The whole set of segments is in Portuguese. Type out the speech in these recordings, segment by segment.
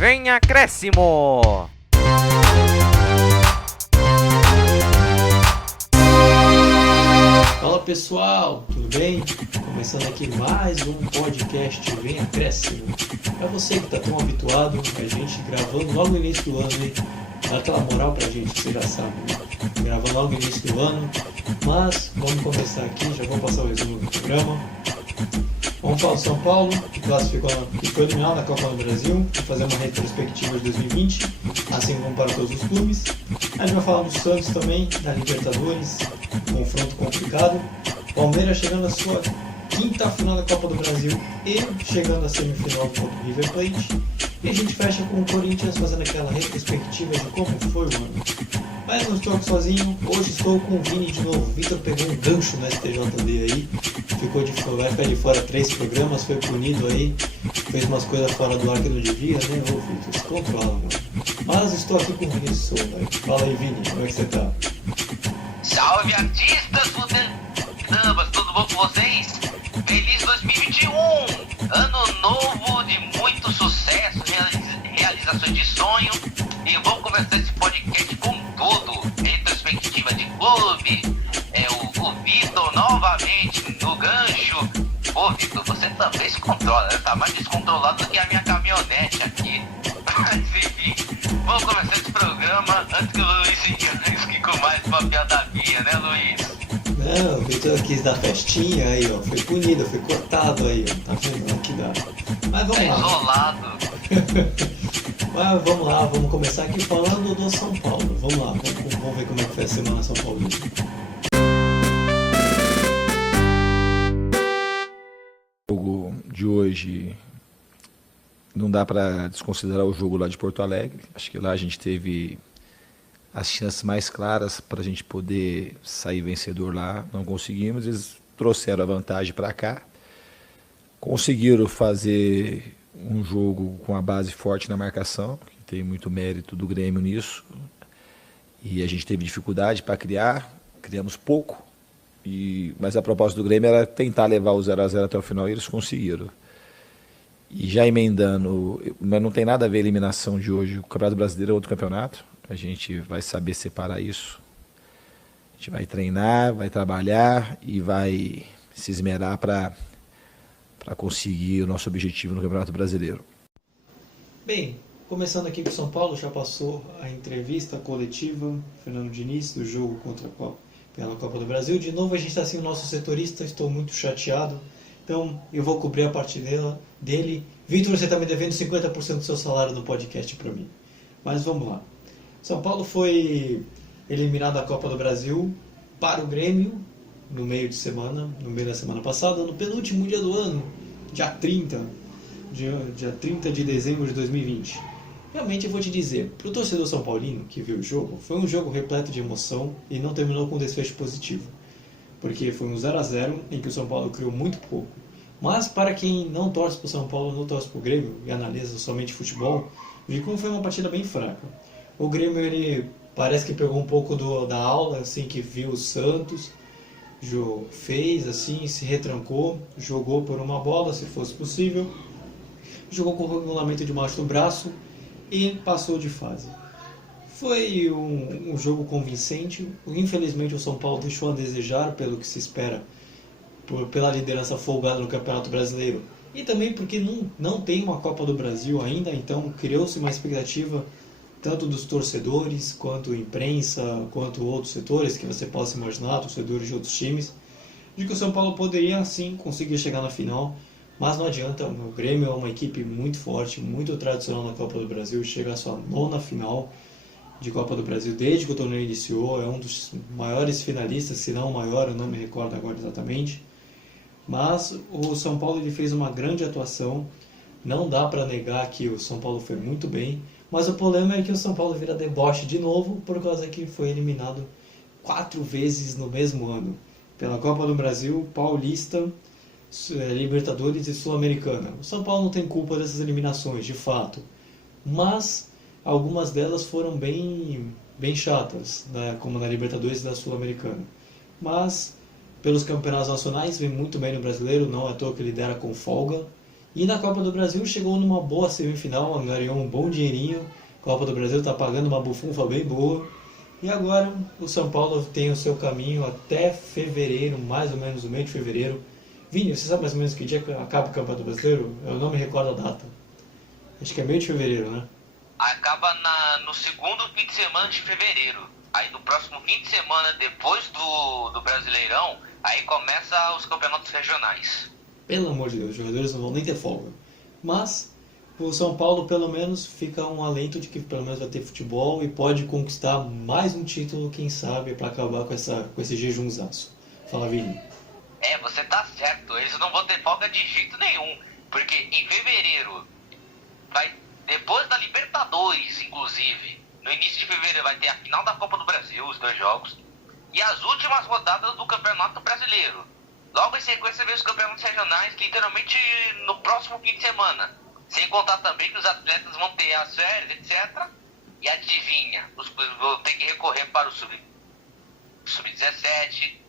Vem acréscimo! Fala pessoal, tudo bem? Começando aqui mais um podcast Vem Acréscimo. Pra você que tá tão habituado, a gente gravando logo no início do ano, hein? Dá aquela moral pra gente, você já sabe, né? Gravando logo no início do ano. Mas vamos começar aqui, já vou passar o resumo do programa. Vamos falar do São Paulo, que foi eliminado na Copa do Brasil, e fazer uma retrospectiva de 2020, assim como para todos os clubes. A gente vai falar do Santos também, da Libertadores, confronto complicado. Palmeiras chegando à sua quinta final da Copa do Brasil e chegando à semifinal contra o River Plate. E a gente fecha com o Corinthians fazendo aquela retrospectiva de como foi o ano. Mas não estou aqui sozinho, hoje estou com o Vini de novo. O Vitor pegou um gancho no STJD aí, vai ficar de fora 3 programas, foi punido aí, fez umas coisas fora do ar que não devia, né? Ô Vitor, se controla, mano. Mas estou aqui com o Vini Souza. Fala aí, Vini, como é que você tá? Salve artistas mudanças, tudo bom com vocês? Feliz 2021! Ano novo de muito sucesso, realizações de sonho. E vamos começar esse podcast com tudo. Retrospectiva de clube. O Vitor novamente no gancho. Ô Vitor, você também se controla, né? Tá mais descontrolado do que a minha caminhonete aqui. Mas enfim, vamos começar esse programa antes que o Luiz se engane com mais uma piada minha, né, Luiz? Não, o Vitor quis dar festinha aí, ó. Foi punido, foi cortado aí, ó. Tá vendo que dá. Mas vamos lá. Isolado. Mas vamos lá, vamos começar aqui falando do São Paulo. Vamos lá, vamos ver como é que foi a semana São Paulo. O jogo de hoje não dá para desconsiderar o jogo lá de Porto Alegre. Acho que lá a gente teve as chances mais claras para a gente poder sair vencedor lá. Não conseguimos, eles trouxeram a vantagem para cá. Conseguiram fazer um jogo com a base forte na marcação, que tem muito mérito do Grêmio nisso. E a gente teve dificuldade para criar, criamos pouco. Mas a proposta do Grêmio era tentar levar o 0-0 até o final e eles conseguiram. E já emendando, mas não tem nada a ver a eliminação de hoje. O Campeonato Brasileiro é outro campeonato. A gente vai saber separar isso. A gente vai treinar, vai trabalhar e vai se esmerar para conseguir o nosso objetivo no Campeonato Brasileiro. Bem, começando aqui com o São Paulo, já passou a entrevista coletiva, Fernando Diniz, do jogo pela Copa do Brasil. De novo a gente está sem o nosso setorista, estou muito chateado. Então eu vou cobrir a parte dele. Vitor, você está me devendo 50% do seu salário no podcast para mim. Mas vamos lá. São Paulo foi eliminado da Copa do Brasil para o Grêmio no meio da semana passada, no penúltimo dia do ano, dia 30 de dezembro de 2020. Realmente eu vou te dizer, para o torcedor São Paulino que viu o jogo, foi um jogo repleto de emoção e não terminou com um desfecho positivo. Porque foi um 0-0 em que o São Paulo criou muito pouco. Mas para quem não torce para o São Paulo, não torce para o Grêmio e analisa somente futebol, vi como foi uma partida bem fraca. O Grêmio ele parece que pegou um pouco da aula, assim, que viu o Santos, fez assim, se retrancou, jogou por uma bola, se fosse possível, jogou com o regulamento debaixo do braço e passou de fase. Foi um jogo convincente. Infelizmente o São Paulo deixou a desejar pelo que se espera pela liderança folgada no Campeonato Brasileiro e também porque não tem uma Copa do Brasil ainda, então criou-se uma expectativa tanto dos torcedores, quanto imprensa, quanto outros setores que você possa imaginar, torcedores de outros times, de que o São Paulo poderia sim conseguir chegar na final, mas não adianta. O Grêmio é uma equipe muito forte, muito tradicional na Copa do Brasil, chega à sua 9ª final de Copa do Brasil desde que o torneio iniciou, é um dos maiores finalistas, se não o maior, eu não me recordo agora exatamente. Mas o São Paulo ele fez uma grande atuação, não dá para negar que o São Paulo foi muito bem, mas o problema é que o São Paulo vira deboche de novo por causa que foi eliminado 4 vezes no mesmo ano, pela Copa do Brasil, Paulista, Libertadores e Sul-Americana. O São Paulo não tem culpa dessas eliminações, de fato, mas algumas delas foram bem chatas, né, como na Libertadores e na Sul-Americana. Mas pelos campeonatos nacionais vem muito bem no Brasileiro, não é à toa que lidera com folga, E na Copa do Brasil chegou numa boa semifinal, ganhou um bom dinheirinho. A Copa do Brasil está pagando uma bufunfa bem boa. E agora o São Paulo tem o seu caminho até fevereiro, mais ou menos no meio de fevereiro. Vini, você sabe mais ou menos que dia acaba o Campeonato Brasileiro? Eu não me recordo a data. Acho que é meio de fevereiro, né? Acaba no segundo fim de semana de fevereiro. Aí no próximo fim de semana, depois do Brasileirão, aí começa os campeonatos regionais. Pelo amor de Deus, os jogadores não vão nem ter folga. Mas o São Paulo pelo menos fica um alento de que pelo menos vai ter futebol e pode conquistar mais um título, quem sabe, para acabar com esse jejumzaço. Fala, Vini. Você tá certo, eles não vão ter folga de jeito nenhum. Porque em fevereiro, depois da Libertadores, inclusive, no início de fevereiro vai ter a final da Copa do Brasil, os 2 jogos, e as últimas rodadas do Campeonato Brasileiro. Logo em sequência vem os campeonatos regionais, literalmente no próximo fim de semana. Sem contar também que os atletas vão ter as férias, etc. E adivinha, vão ter que recorrer para o Sub-17.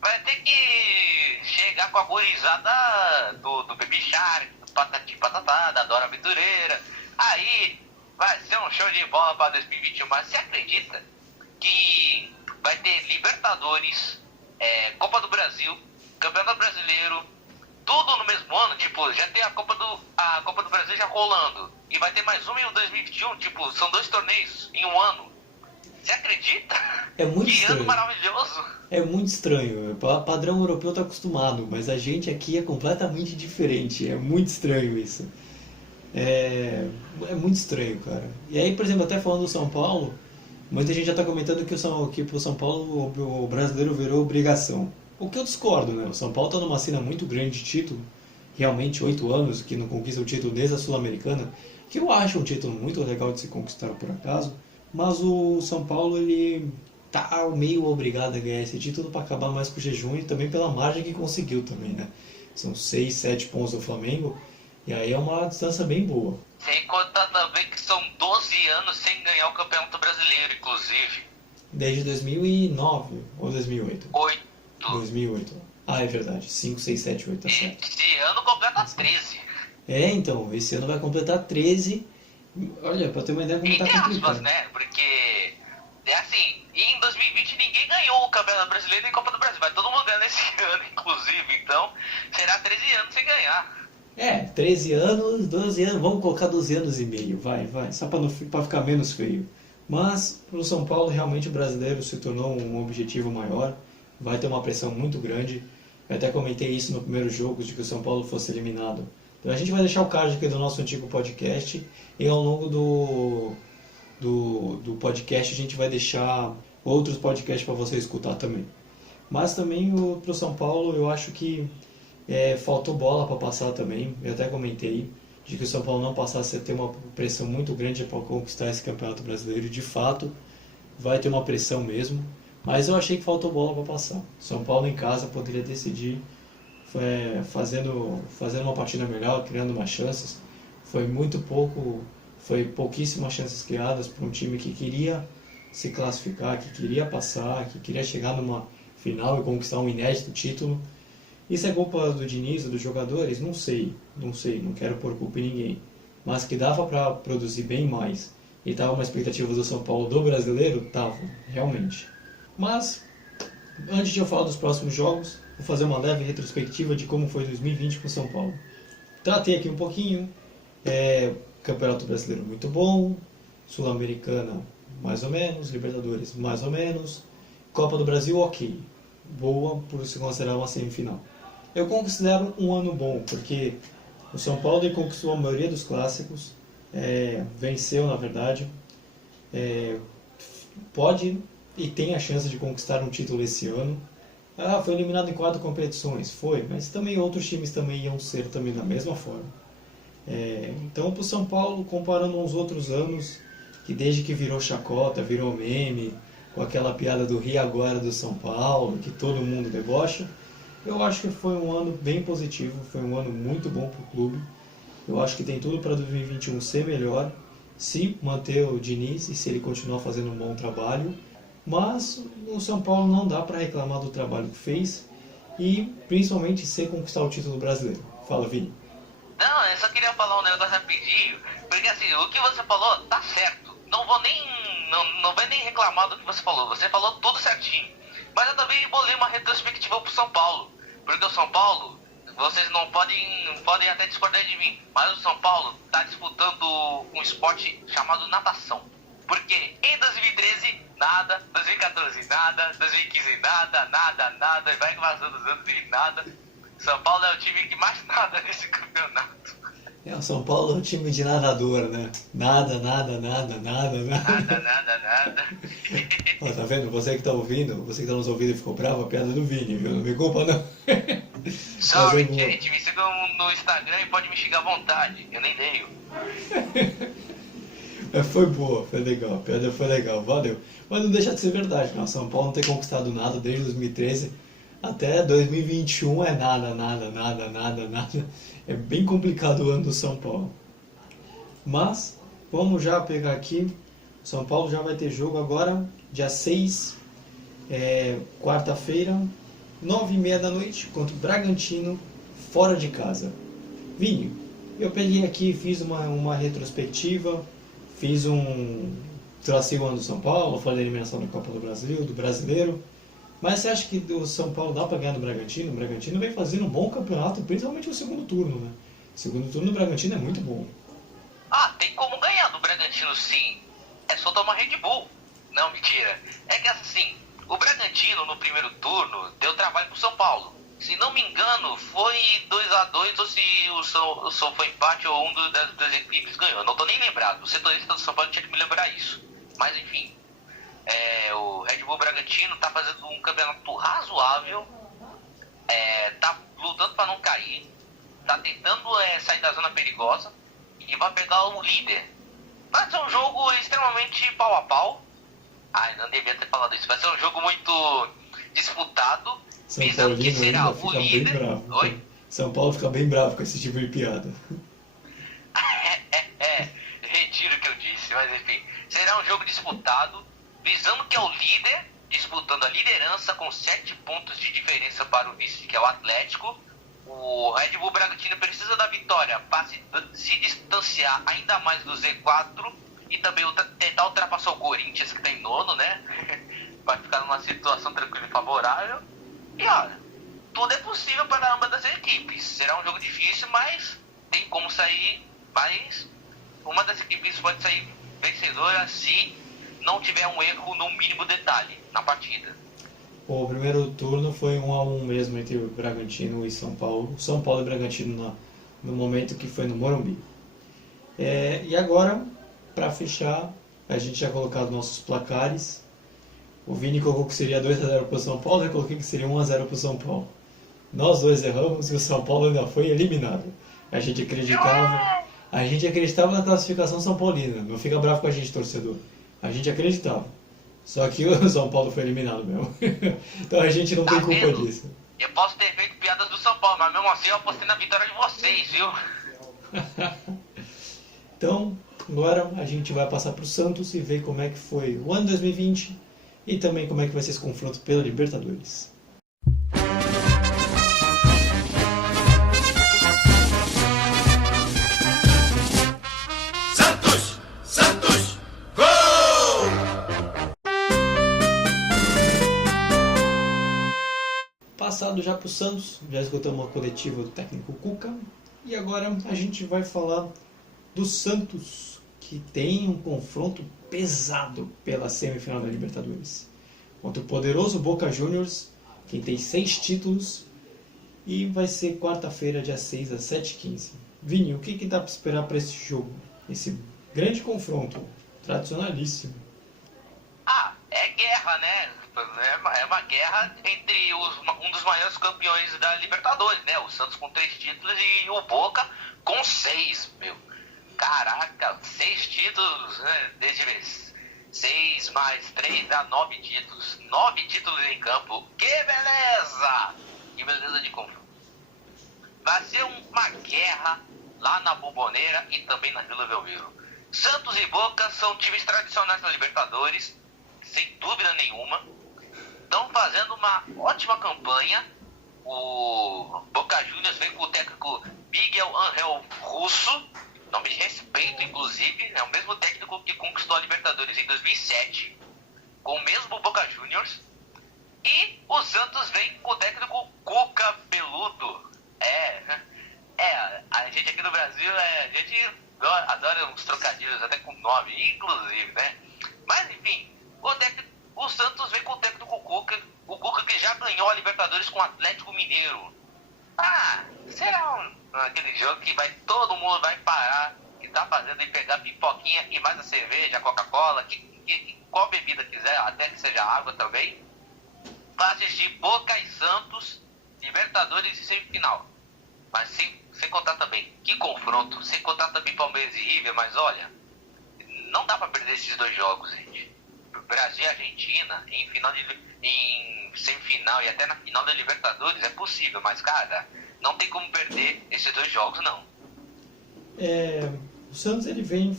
Vai ter que chegar com a gurizada do Baby Shark, do Patati Patatá, da Dora Aventureira. Aí vai ser um show de bola para 2021. Mas você acredita que vai ter Libertadores, Copa do Brasil, Campeonato Brasileiro, tudo no mesmo ano? Tipo, já tem a Copa do Brasil já rolando. E vai ter mais uma em 2021, tipo, são 2 torneios em um ano. Você acredita? É muito que estranho. ano maravilhoso! É muito estranho. O padrão europeu tá acostumado, mas a gente aqui é completamente diferente. É muito estranho isso. É muito estranho, cara. E aí, por exemplo, até falando do São Paulo, muita gente já está comentando que pro São Paulo o brasileiro virou obrigação. O que eu discordo, né? O São Paulo está numa cena muito grande de título, realmente 8 anos que não conquista o título desde a Sul-Americana, que eu acho um título muito legal de se conquistar por acaso, mas o São Paulo ele tá meio obrigado a ganhar esse título para acabar mais com o jejum e também pela margem que conseguiu também, né? São 6, 7 pontos do Flamengo e aí é uma distância bem boa. Sem contar também que são 12 anos sem ganhar o Campeonato Brasileiro, inclusive. Desde 2009 ou 2008? 2008. Ah, é verdade. 5, 6, 7, 8, tá certo. Esse ano completa 13. Então, esse ano vai completar 13. Olha, pra ter uma ideia como tá Entre complicado. aspas, né? Porque, assim, em 2020 ninguém ganhou o Campeonato Brasileiro e a Copa do Brasil. Vai todo mundo ganhar nesse ano, inclusive. Então, será 13 anos sem ganhar. 13 anos, 12 anos, vamos colocar 12 anos e meio, vai, só pra ficar menos feio. Mas, pro São Paulo, realmente o brasileiro se tornou um objetivo maior. Vai ter uma pressão muito grande. Eu até comentei isso no primeiro jogo, de que o São Paulo fosse eliminado. Então a gente vai deixar o card aqui do nosso antigo podcast e ao longo do podcast a gente vai deixar outros podcasts para você escutar também. Mas também para o São Paulo eu acho que faltou bola para passar também. Eu até comentei de que o São Paulo não passasse a ter uma pressão muito grande para conquistar esse Campeonato Brasileiro. E de fato vai ter uma pressão mesmo. Mas eu achei que faltou bola para passar. São Paulo em casa poderia decidir fazendo uma partida melhor, criando mais chances. Foi pouquíssimas chances criadas para um time que queria se classificar, que queria passar, que queria chegar numa final e conquistar um inédito título. Isso é culpa do Diniz ou dos jogadores? Não sei, não quero pôr culpa em ninguém. Mas que dava para produzir bem mais e estava uma expectativa do São Paulo do brasileiro? Tava, realmente. Mas, antes de eu falar dos próximos jogos, vou fazer uma leve retrospectiva de como foi 2020 para o São Paulo. Tratei aqui um pouquinho, Campeonato Brasileiro muito bom, Sul-Americana mais ou menos, Libertadores mais ou menos, Copa do Brasil ok, boa por se considerar uma semifinal. Eu considero um ano bom, porque o São Paulo conquistou a maioria dos clássicos, venceu na verdade, pode e tem a chance de conquistar um título esse ano. Foi eliminado em 4 competições, foi, mas também outros times também iam ser também da mesma forma. Então, para o São Paulo, comparando aos outros anos, que desde que virou chacota, virou meme, com aquela piada do Rio agora do São Paulo, que todo mundo debocha, eu acho que foi um ano bem positivo, foi um ano muito bom para o clube. Eu acho que tem tudo para 2021 ser melhor, se manter o Diniz e se ele continuar fazendo um bom trabalho. Mas o São Paulo não dá para reclamar do trabalho que fez e principalmente se conquistar o título brasileiro. Fala, Vini. Não, eu só queria falar um negócio rapidinho, porque assim, o que você falou tá certo. Não vou nem. Não vai nem reclamar do que você falou. Você falou tudo certinho. Mas eu também bolei uma retrospectiva pro São Paulo. Porque o São Paulo, vocês não podem até discordar de mim, mas o São Paulo tá disputando um esporte chamado natação. Porque em 2013, nada, 2014, nada, 2015, nada, e vai passando os anos e nada. São Paulo é o time que mais nada nesse campeonato. O São Paulo é um time de nadador, né? Nada. Nada. Ó, tá vendo? Você que tá ouvindo, você que tá nos ouvindo e ficou bravo, a piada do Vini, viu? Não me culpa, não. Sorry, gente, me sigam no Instagram e pode me xingar à vontade. Eu nem leio. Mas foi boa, foi legal, a piada foi legal, valeu. Mas não deixa de ser verdade, né? O São Paulo não tem conquistado nada desde 2013 até 2021 é nada. É bem complicado o ano do São Paulo. Mas, vamos já pegar aqui. O São Paulo já vai ter jogo agora, dia 6, quarta-feira, 9h30 da noite, contra o Bragantino, fora de casa. Vini, eu peguei aqui, fiz uma retrospectiva, tracei o ano do São Paulo, falei da eliminação da Copa do Brasil, do Brasileiro. Mas você acha que o São Paulo dá para ganhar do Bragantino? O Bragantino vem fazendo um bom campeonato, principalmente no segundo turno, né? O segundo turno do Bragantino é muito bom. Ah, tem como ganhar do Bragantino sim. É só tomar Red Bull. Não, mentira. É que assim, o Bragantino no primeiro turno deu trabalho pro São Paulo. Se não me engano, foi 2-2 ou se o São foi empate ou um das duas equipes ganhou. Não tô nem lembrado. O setorista do São Paulo tinha que me lembrar isso. Mas enfim. O Red Bull Bragantino tá fazendo um campeonato razoável, tá lutando para não cair, tá tentando sair da zona perigosa e vai pegar o líder. Vai ser um jogo extremamente pau a pau. Ai, não devia ter falado isso. Vai ser um jogo muito disputado, visando que será o líder. Oi? São Paulo fica bem bravo com esse tipo de piada. Retiro o que eu disse, mas enfim. Será um jogo disputado, visando que é o líder, disputando a liderança com 7 pontos de diferença para o vice, que é o Atlético. O Red Bull Bragantino precisa da vitória para se distanciar ainda mais do Z4 e também tentar ultrapassar o Corinthians, que está em nono, né? Vai ficar numa situação tranquila e favorável. E olha, tudo é possível para ambas das equipes. Será um jogo difícil, mas tem como sair. Mas uma das equipes pode sair vencedora se não tiver um erro no mínimo detalhe na partida. O primeiro turno foi 1-1 mesmo entre o Bragantino e São Paulo. São Paulo e Bragantino no momento que foi no Morumbi. E agora, para fechar, a gente já colocado nossos placares. O Vini colocou que seria 2-0 para o São Paulo, eu coloquei que seria 1-0 para o São Paulo. Nós dois erramos e o São Paulo ainda foi eliminado. A gente acreditava na classificação São Paulina. Não fica bravo com a gente, torcedor. A gente acreditava. Só que o São Paulo foi eliminado mesmo. Então a gente não tem culpa disso. Eu posso ter feito piadas do São Paulo, mas mesmo assim eu apostei na vitória de vocês, viu? Então, agora a gente vai passar para o Santos e ver como é que foi o ano 2020 e também como é que vai ser esse confronto pela Libertadores. Passado já para o Santos, já escutamos a coletiva do técnico Cuca e agora a gente vai falar do Santos, que tem um confronto pesado pela semifinal da Libertadores contra o poderoso Boca Juniors, que tem 6 títulos, e vai ser quarta-feira, dia 6 às 7h15. Vini, o que dá para esperar para esse jogo, esse grande confronto tradicionalíssimo? É guerra, né? É uma guerra entre um dos maiores campeões da Libertadores, né? O Santos com 3 títulos e o Boca com 6, meu. Caraca, 6 títulos, né? Desde 6 mais 3 dá 9 títulos. 9 títulos em campo. Que beleza! Que beleza de confronto. Vai ser uma guerra lá na Bombonera e também na Vila Belmiro. Santos e Boca são times tradicionais da Libertadores, sem dúvida nenhuma. Estão fazendo uma ótima campanha. o Boca Juniors vem com o técnico Miguel Ángel Russo, nome de respeito, inclusive, é o mesmo técnico que conquistou a Libertadores em 2007, com o mesmo Boca Juniors. E o Santos vem com o técnico Cuca Beludo. A gente aqui no Brasil, a gente adora uns trocadilhos, até com nome, inclusive, né? Mas, enfim, o Santos vem com o técnico Cuca, o Cuca que já ganhou a Libertadores com o Atlético Mineiro. Será aquele jogo que todo mundo vai parar, que tá fazendo, e pegar pipoquinha e mais a cerveja, a Coca-Cola, qual bebida quiser, até que seja água também, para assistir Boca e Santos, Libertadores e semifinal. Mas sem contar também, que confronto, sem contar também Palmeiras e River, mas olha, não dá para perder esses dois jogos, gente. Brasil e Argentina, em semifinal e até na final da Libertadores é possível, mas cara, não tem como perder esses dois jogos, não. O Santos ele vem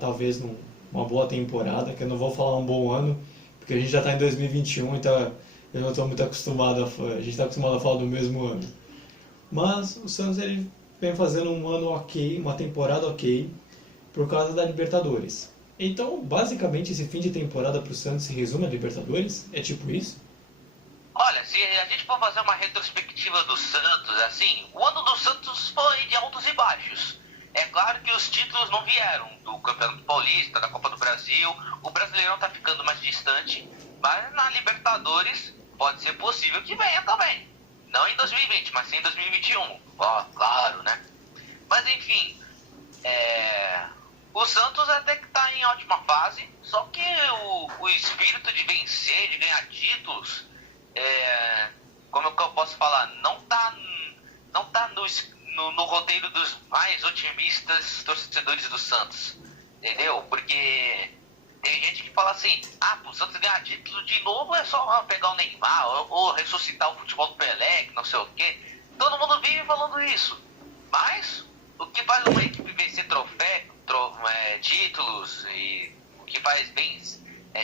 talvez numa boa temporada, que eu não vou falar um bom ano, porque a gente já está em 2021, então eu não estou muito acostumado a gente está acostumado a falar do mesmo ano. Mas o Santos ele vem fazendo um ano ok, uma temporada ok, por causa da Libertadores. Então, basicamente, esse fim de temporada para o Santos se resume a Libertadores? É tipo isso? Olha, se a gente for fazer uma retrospectiva do Santos, assim, o ano do Santos foi de altos e baixos. É claro que os títulos não vieram do Campeonato Paulista, da Copa do Brasil, o Brasileirão tá ficando mais distante, mas na Libertadores pode ser possível que venha também. Não em 2020, mas sim em 2021. Claro, né? Mas enfim, o Santos até que tá em ótima fase, só que o espírito de vencer, de ganhar títulos, como é que eu posso falar, não tá no roteiro dos mais otimistas torcedores do Santos, entendeu? Porque tem gente que fala assim, pro Santos ganhar título de novo é só pegar o Neymar ou ressuscitar o futebol do Pelé, que não sei o quê. Todo mundo vive falando isso, mas o que faz uma equipe vencer títulos e o que faz bem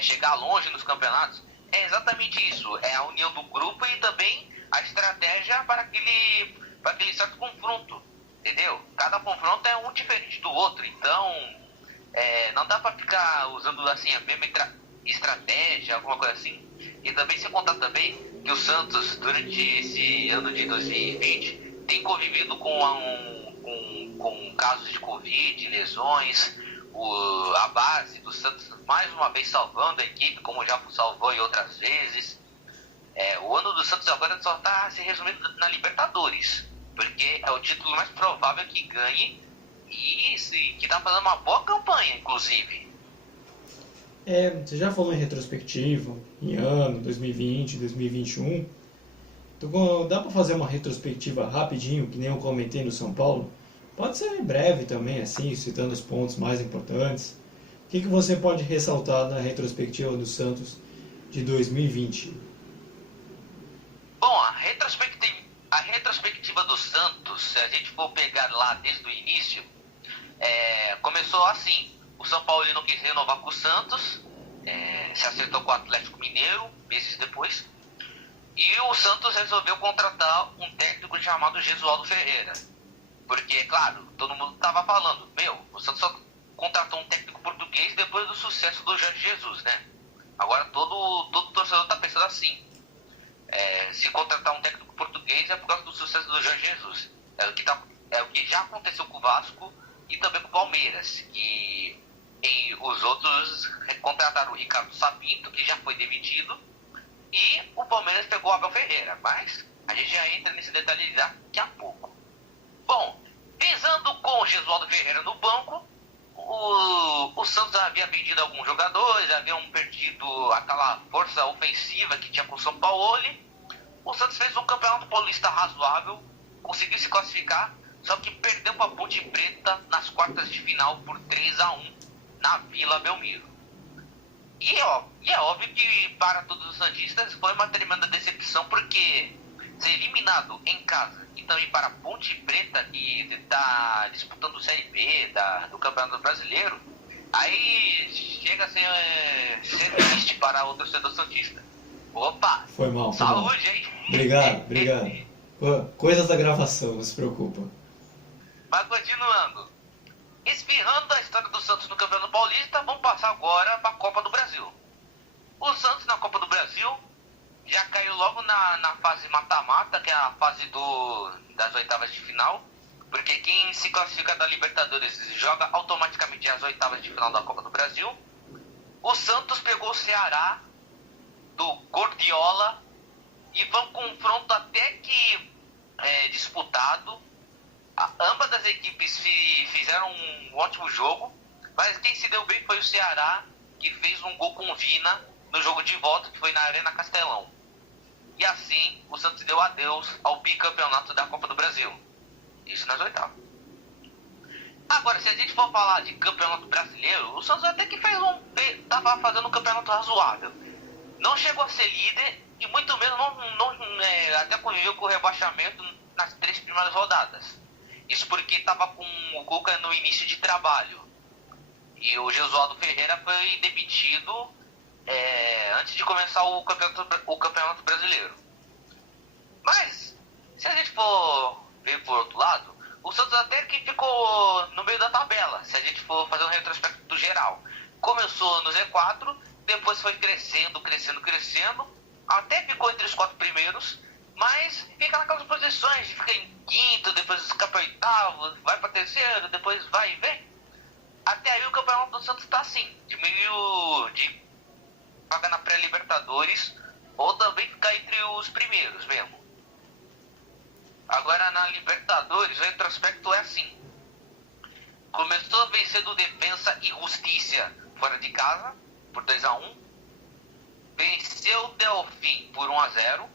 chegar longe nos campeonatos é exatamente isso, é a união do grupo e também a estratégia para aquele certo confronto, entendeu? Cada confronto é um diferente do outro, então não dá para ficar usando assim a mesma estratégia, alguma coisa assim. E também sem contar também que o Santos durante esse ano de 2020 tem convivido com casos de Covid, lesões, a base do Santos mais uma vez salvando a equipe, como já salvou em outras vezes. O ano do Santos agora só está se resumindo na Libertadores, porque é o título mais provável que ganhe e que está fazendo uma boa campanha, inclusive. Você já falou em retrospectiva, em ano, 2020, 2021. Então, dá para fazer uma retrospectiva rapidinho, que nem eu comentei no São Paulo? Pode ser breve também, assim, citando os pontos mais importantes. O que você pode ressaltar na retrospectiva do Santos de 2020? Bom, a retrospectiva do Santos, se a gente for pegar lá desde o início, começou assim. O São Paulo não quis renovar com o Santos, se acertou com o Atlético Mineiro, meses depois, e o Santos resolveu contratar um técnico chamado Jesualdo Ferreira. Porque, claro, todo mundo estava falando, o Santos só contratou um técnico português depois do sucesso do Jorge Jesus, né? Agora todo torcedor está pensando assim, se contratar um técnico português é por causa do sucesso do Jorge Jesus. É o que já aconteceu com o Vasco e também com o Palmeiras, e os outros contrataram o Ricardo Sapinto, que já foi demitido, e o Palmeiras pegou o Abel Ferreira, mas a gente já entra nesse detalhe daqui a pouco. Bom, visando com o Jesualdo Ferreira no banco, o Santos havia vendido alguns jogadores, haviam perdido aquela força ofensiva que tinha com o São Paulo. O Santos fez um campeonato paulista razoável, conseguiu se classificar, só que perdeu para a Ponte Preta nas quartas de final por 3-1 na Vila Belmiro. E é óbvio que para todos os santistas foi uma tremenda decepção, porque ser eliminado em casa e também para a Ponte Preta, que está disputando o Série B do Campeonato Brasileiro, aí chega a ser triste para o torcedor santista. Opa! Foi mal, foi mal. Saúde, hein? Obrigado. Coisas da gravação, não se preocupa. Mas continuando. Espirrando da história do Santos no Campeonato Paulista, vamos passar agora para a Copa do Brasil. O Santos na Copa do Brasil já caiu logo na fase mata-mata, que é a fase das oitavas de final, porque quem se classifica da Libertadores joga automaticamente as oitavas de final da Copa do Brasil. O Santos pegou o Ceará do Gordiola e foi um confronto até que disputado. Ambas as equipes fizeram um ótimo jogo, mas quem se deu bem foi o Ceará, que fez um gol com Vina no jogo de volta, que foi na Arena Castelão. E assim, o Santos deu adeus ao bicampeonato da Copa do Brasil. Isso nas oitavas. Agora, se a gente for falar de campeonato brasileiro, o Santos até que estava fazendo um campeonato razoável. Não chegou a ser líder e muito menos até conviveu com o rebaixamento nas 3 primeiras rodadas. Isso porque estava com o Cuca no início de trabalho. E o Jesualdo Ferreira foi demitido antes de começar o campeonato brasileiro. Mas, se a gente for ver por outro lado, o Santos até que ficou no meio da tabela, se a gente for fazer um retrospecto geral. Começou no Z4, depois foi crescendo, até ficou entre os 4 primeiros, mas fica naquelas posições, fica em quinto, depois escapa para oitavo, vai para terceiro, depois vai e vem. Até aí o campeonato do Santos está assim, de meio de vaga na pré-Libertadores, ou também ficar entre os primeiros mesmo. Agora na Libertadores o retrospecto é assim. Começou vencendo o Defensa e Justiça fora de casa, por 2-1. Venceu o Delfim por 1-0.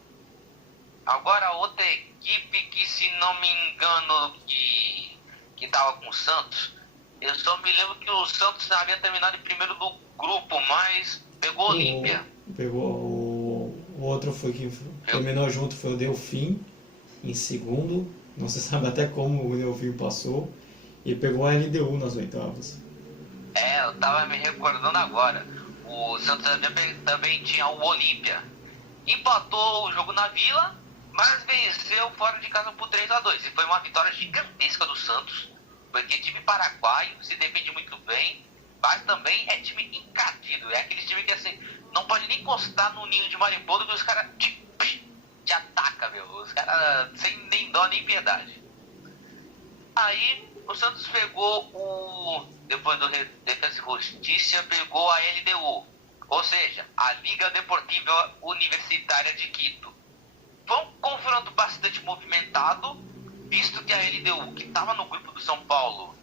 Agora outra equipe que, se não me engano, que estava com o Santos, eu só me lembro que o Santos havia terminado em primeiro do grupo, mas pegou o Olímpia. O outro foi que terminou junto, foi o Delfim, em segundo. Não se sabe até como o Delfim passou. E pegou a LDU nas oitavas. Eu tava me recordando agora. O Santos também tinha o Olímpia. Empatou o jogo na Vila, mas venceu fora de casa por 3-2. E foi uma vitória gigantesca do Santos, porque time paraguaio se defende muito bem, mas também é time encardido. É aquele time que assim, não pode nem encostar no ninho de mariposa que os caras te atacam, meu. Os caras sem nem dó nem piedade. Aí o Santos pegou depois do Defensa e Justiça, pegou a LDU, ou seja, a Liga Deportiva Universitária de Quito. Foi um confronto bastante movimentado, visto que a LDU, que estava no grupo do São Paulo,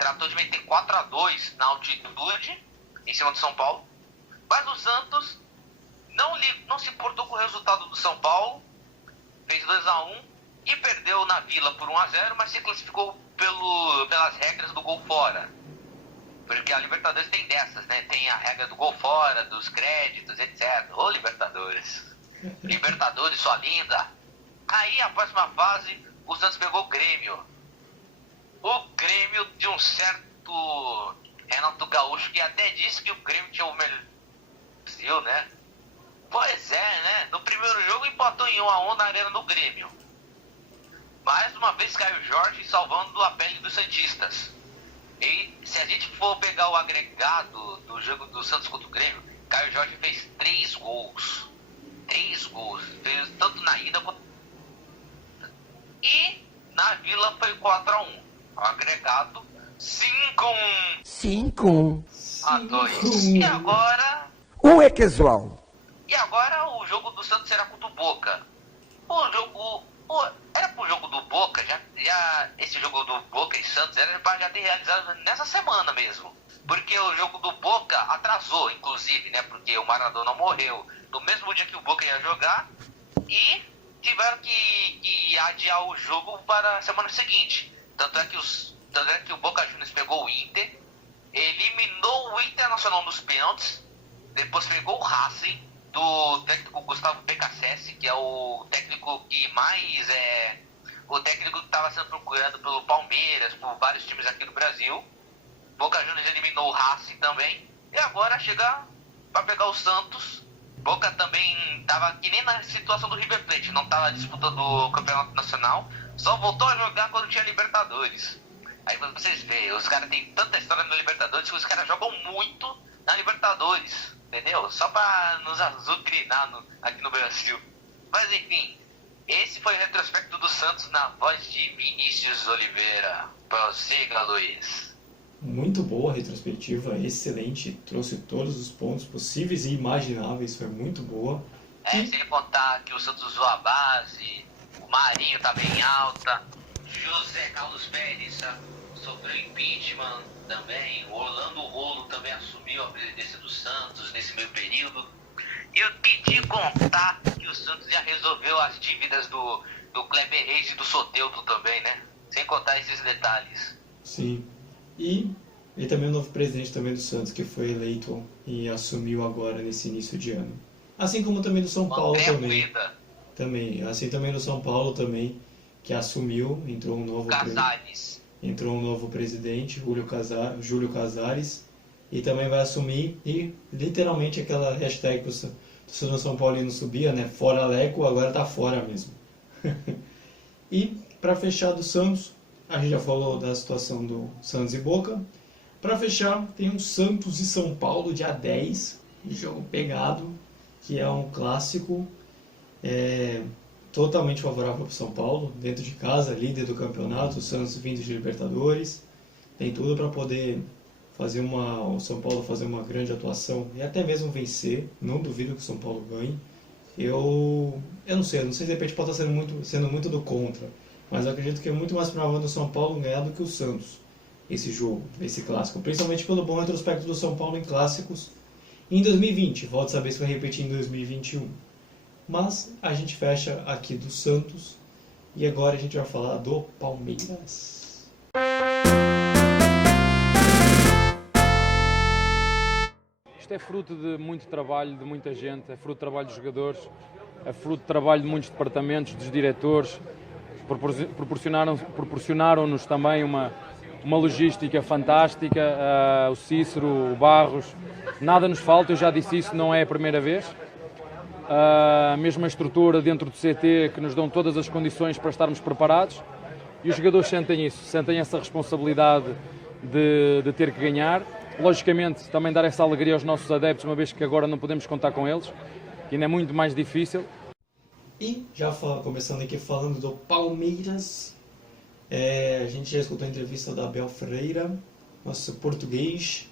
tratou de meter 4-2 na altitude, em cima do São Paulo, mas o Santos não se importou com o resultado do São Paulo, fez 2-1 e perdeu na Vila por 1-0, mas se classificou pelas regras do gol fora. Porque a Libertadores tem dessas, né? Tem a regra do gol fora, dos créditos, etc. Ô, Libertadores! Libertadores, sua linda! Aí, a próxima fase, o Santos pegou o Grêmio. O Grêmio de um certo Renato Gaúcho, que até disse que o Grêmio tinha o melhor Brasil, né? Pois é, né? No primeiro jogo empatou em 1-1 na arena do Grêmio. Mais uma vez Caio Jorge salvando a pele dos santistas. E se a gente for pegar o agregado do jogo do Santos contra o Grêmio, Caio Jorge fez 3 gols. 3 gols. Fez tanto na ida quanto... E na Vila foi 4-1. O agregado 5-1. 5-2. E agora... Um é casual. E agora o jogo do Santos será contra o Boca. Era pro jogo do Boca, já esse jogo do Boca e Santos era para já ter realizado nessa semana mesmo. Porque o jogo do Boca atrasou, inclusive, né? Porque o Maradona morreu no mesmo dia que o Boca ia jogar e tiveram que adiar o jogo para a semana seguinte. Tanto é que o Boca Juniors pegou o Inter, eliminou o Internacional nos pênaltis, depois pegou o Racing, do técnico Gustavo Becassese, que é o técnico que mais o técnico que estava sendo procurado pelo Palmeiras, por vários times aqui no Brasil. Boca Juniors eliminou o Racing também, e agora chega para pegar o Santos Boca também tava que nem na situação do River Plate, não tava disputando o campeonato nacional, só voltou a jogar quando tinha Libertadores. Aí vocês veem, os caras têm tanta história na Libertadores que os caras jogam muito na Libertadores, entendeu? Só pra nos azucrinar aqui no Brasil. Mas enfim, esse foi o retrospecto do Santos na voz de Vinícius Oliveira. Prossiga, Luiz. Muito boa a retrospectiva, excelente, trouxe todos os pontos possíveis e imagináveis, foi muito boa. Sem contar que o Santos usou a base, o Marinho tá bem alta, José Carlos Pérez sofreu impeachment também, o Orlando Rolo também assumiu a presidência do Santos nesse meio período. E eu pedi contar que o Santos já resolveu as dívidas do Kleber Reis e do Soteldo também, né? Sem contar esses detalhes. Sim. E também é o novo presidente também do Santos, que foi eleito e assumiu agora nesse início de ano. Assim como também do São Paulo também. Assim também do São Paulo também, que assumiu, entrou um novo presidente, Júlio Casares, e também vai assumir, e literalmente aquela hashtag que o São Paulino subia, né? Fora Leco, agora tá fora mesmo. E para fechar do Santos, a gente já falou da situação do Santos e Boca. Para fechar, tem um Santos e São Paulo, dia 10, jogo pegado, que é um clássico totalmente favorável para o São Paulo, dentro de casa, líder do campeonato, o Santos vindo de Libertadores, tem tudo para poder o São Paulo fazer uma grande atuação e até mesmo vencer. Não duvido que o São Paulo ganhe. Eu não sei de repente pode estar sendo muito do contra, mas eu acredito que é muito mais provável do São Paulo ganhar do que o Santos esse jogo, esse clássico, principalmente pelo bom retrospecto do São Paulo em clássicos em 2020, volto a saber se vai repetir em 2021. Mas a gente fecha aqui do Santos e agora a gente vai falar do Palmeiras. Isto é fruto de muito trabalho de muita gente, é fruto do trabalho dos jogadores, é fruto do trabalho de muitos departamentos, dos diretores, proporcionaram-nos também uma logística fantástica, o Cícero, o Barros, nada nos falta, eu já disse isso, não é a primeira vez. A mesma estrutura dentro do CT que nos dão todas as condições para estarmos preparados e os jogadores sentem isso, sentem essa responsabilidade de ter que ganhar. Logicamente, também dar essa alegria aos nossos adeptos, uma vez que agora não podemos contar com eles, que ainda é muito mais difícil. E já começando aqui falando do Palmeiras, a gente já escutou a entrevista da Abel Ferreira, nosso português,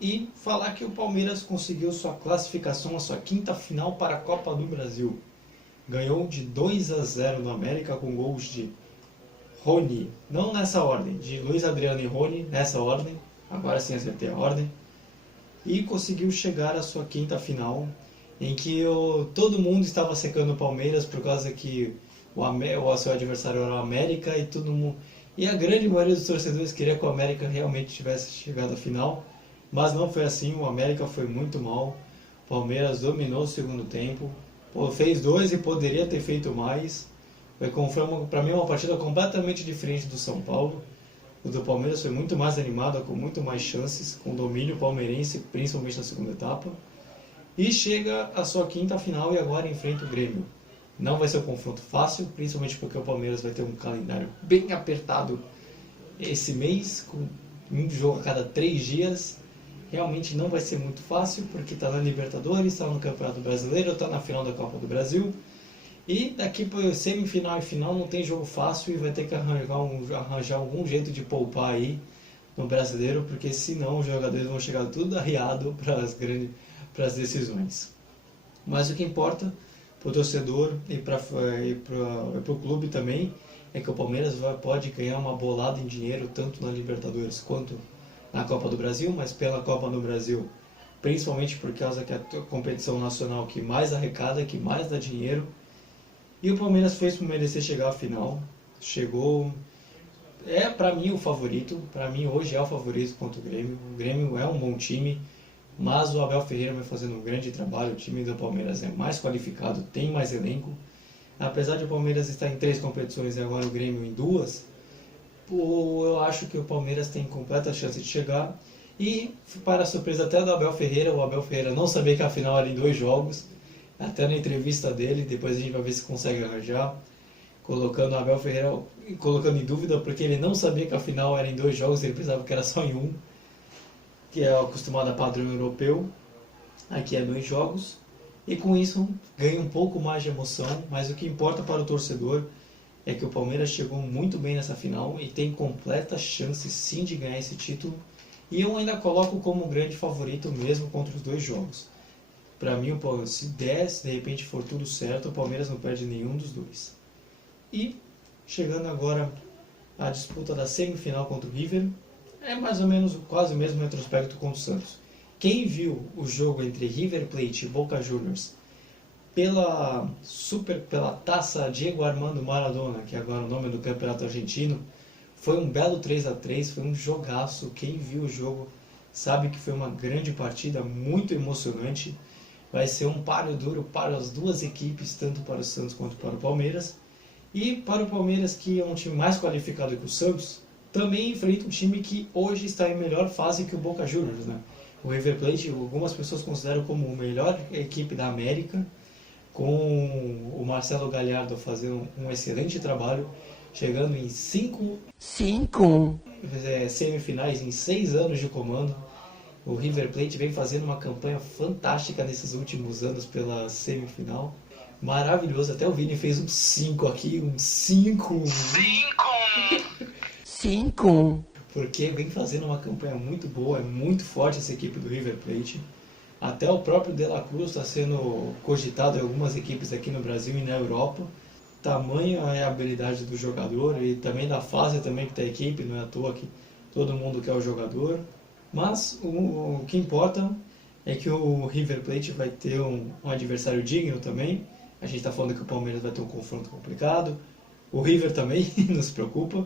e falar que o Palmeiras conseguiu sua classificação, a sua quinta final para a Copa do Brasil. Ganhou de 2-0 no América com gols de Rony, não nessa ordem, de Luiz Adriano e Rony, nessa ordem, agora sim acertei a ordem, e conseguiu chegar à sua quinta final, em que todo mundo estava secando o Palmeiras por causa que o seu adversário era o América e a grande maioria dos torcedores queria que o América realmente tivesse chegado à final, mas não foi assim, o América foi muito mal, o Palmeiras dominou o segundo tempo, fez 2 e poderia ter feito mais, foi para mim uma partida completamente diferente do São Paulo. O do Palmeiras foi muito mais animado, com muito mais chances, com domínio palmeirense, principalmente na segunda etapa. E chega à sua quinta final e agora enfrenta o Grêmio. Não vai ser um confronto fácil, principalmente porque o Palmeiras vai ter um calendário bem apertado esse mês, com um jogo a cada 3 dias. Realmente não vai ser muito fácil, porque está na Libertadores, está no Campeonato Brasileiro, está na final da Copa do Brasil. E daqui para semifinal e final não tem jogo fácil e vai ter que arranjar algum jeito de poupar aí no Brasileiro, porque senão os jogadores vão chegar tudo arriado para as decisões. Mas o que importa para o torcedor e para o clube também é que o Palmeiras pode ganhar uma bolada em dinheiro tanto na Libertadores quanto na Copa do Brasil, mas pela Copa do Brasil, principalmente por causa que é a competição nacional que mais arrecada, que mais dá dinheiro. E o Palmeiras fez por merecer chegar à final. Chegou. Para mim o favorito. Para mim hoje é o favorito contra o Grêmio. O Grêmio é um bom time, mas o Abel Ferreira vai fazendo um grande trabalho. O time do Palmeiras é mais qualificado, tem mais elenco. Apesar de o Palmeiras estar em 3 competições e agora o Grêmio em 2, eu acho que o Palmeiras tem completa chance de chegar. E, para a surpresa até do Abel Ferreira, o Abel Ferreira não sabia que a final era em 2 jogos, até na entrevista dele, depois a gente vai ver se consegue arranjar, colocando o Abel Ferreira colocando em dúvida, porque ele não sabia que a final era em 2 jogos, ele pensava que era só em um, que é acostumado a padrão europeu, aqui é 2 jogos, e com isso ganha um pouco mais de emoção, mas o que importa para o torcedor é que o Palmeiras chegou muito bem nessa final e tem completa chance sim de ganhar esse título, e eu ainda coloco como grande favorito mesmo contra os 2 jogos. Para mim, se de repente for tudo certo, o Palmeiras não perde nenhum dos 2. E chegando agora à disputa da semifinal contra o River, é mais ou menos quase o mesmo retrospecto contra o Santos. Quem viu o jogo entre River Plate e Boca Juniors pela taça Diego Armando Maradona, que agora é o nome do campeonato argentino, foi um belo 3-3, foi um jogaço. Quem viu o jogo sabe que foi uma grande partida, muito emocionante. Vai ser um páreo duro para as duas equipes, tanto para o Santos quanto para o Palmeiras. E para o Palmeiras, que é um time mais qualificado que o Santos, também enfrenta um time que hoje está em melhor fase que o Boca Juniors, né? O River Plate, algumas pessoas consideram como a melhor equipe da América, com o Marcelo Gallardo fazendo um excelente trabalho, chegando em 5 semifinais em 6 anos de comando. O River Plate vem fazendo uma campanha fantástica nesses últimos anos pela semifinal. Maravilhoso, até o Vini fez um 5 aqui, um 5. 5! Porque vem fazendo uma campanha muito boa, é muito forte essa equipe do River Plate. Até o próprio De La Cruz está sendo cogitado em algumas equipes aqui no Brasil e na Europa. Tamanha é a habilidade do jogador e também da fase também que está a equipe, não é à toa que todo mundo quer o jogador. Mas o que importa é que o River Plate vai ter um adversário digno também. A gente está falando que o Palmeiras vai ter um confronto complicado. O River também nos preocupa.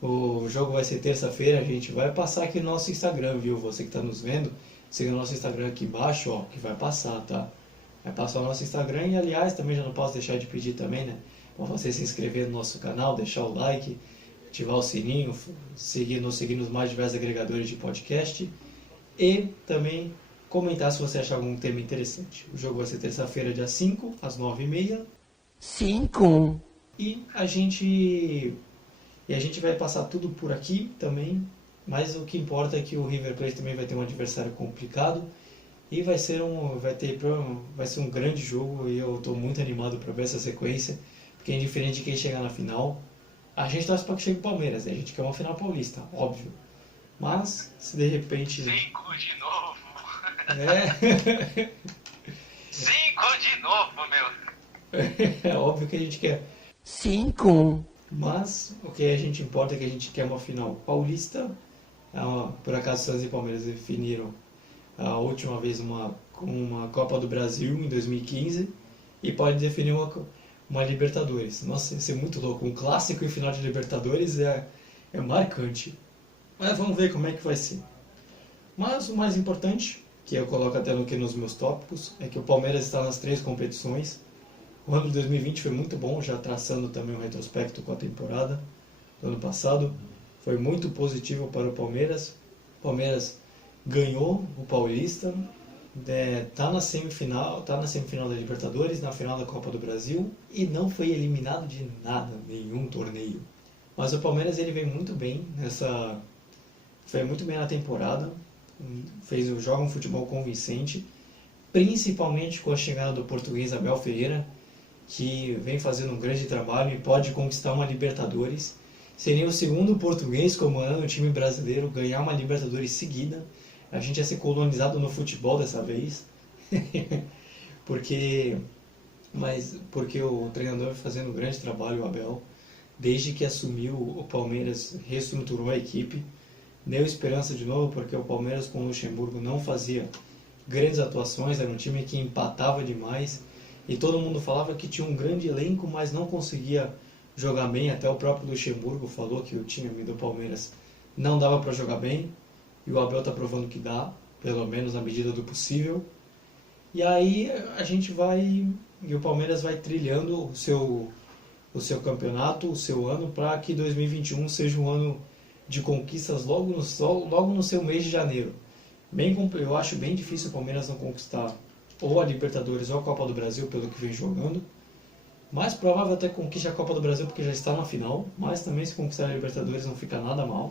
O jogo vai ser terça-feira, a gente vai passar aqui no nosso Instagram, viu? Você que está nos vendo, siga o nosso Instagram aqui embaixo, ó, que vai passar, tá? Vai passar o nosso Instagram e, aliás, também já não posso deixar de pedir também, né? Para você se inscrever no nosso canal, deixar o like, ativar o sininho, seguir nos mais diversos agregadores de podcast e também comentar se você achar algum tema interessante. O jogo vai ser terça-feira, dia 5, às 9h30. 5! E a gente vai passar tudo por aqui também, mas o que importa é que o River Plate também vai ter um adversário complicado e vai ser um grande jogo e eu estou muito animado para ver essa sequência, porque indiferente de quem chegar na final, a gente torce para que chegue o Palmeiras, a gente quer uma final paulista, óbvio. Mas, se de repente... 5 de novo! É... 5 de novo, meu! É óbvio que a gente quer 5. Mas o que a gente importa é que a gente quer uma final paulista. Por acaso Santos e Palmeiras definiram a última vez uma Copa do Brasil em 2015 e pode definir uma Libertadores. Nossa, ia ser muito louco. Um clássico em final de Libertadores é marcante. Mas vamos ver como é que vai ser. Mas o mais importante, que eu coloco até nos meus tópicos, é que o Palmeiras está nas 3 competições. O ano de 2020 foi muito bom, já traçando também um retrospecto com a temporada do ano passado. Foi muito positivo para o Palmeiras. O Palmeiras ganhou o Paulista, está na semifinal da Libertadores, na final da Copa do Brasil e não foi eliminado de nada, nenhum torneio. Mas o Palmeiras ele vem muito bem foi muito bem na temporada, joga um futebol convincente, principalmente com a chegada do português Abel Ferreira, que vem fazendo um grande trabalho e pode conquistar uma Libertadores. Seria o segundo português comandando o time brasileiro ganhar uma Libertadores seguida. A gente ia ser colonizado no futebol dessa vez. porque o treinador vem fazendo um grande trabalho, o Abel. Desde que assumiu, o Palmeiras reestruturou a equipe. Deu esperança de novo, porque o Palmeiras com o Luxemburgo não fazia grandes atuações. Era um time que empatava demais. E todo mundo falava que tinha um grande elenco, mas não conseguia jogar bem. Até o próprio Luxemburgo falou que o time do Palmeiras não dava para jogar bem. E o Abel está provando que dá, pelo menos na medida do possível. E aí e o Palmeiras vai trilhando o seu campeonato, o seu ano, para que 2021 seja um ano de conquistas logo no seu mês de janeiro. Eu acho bem difícil o Palmeiras não conquistar ou a Libertadores ou a Copa do Brasil, pelo que vem jogando. Mais provável até conquiste a Copa do Brasil porque já está na final, mas também se conquistar a Libertadores não fica nada mal,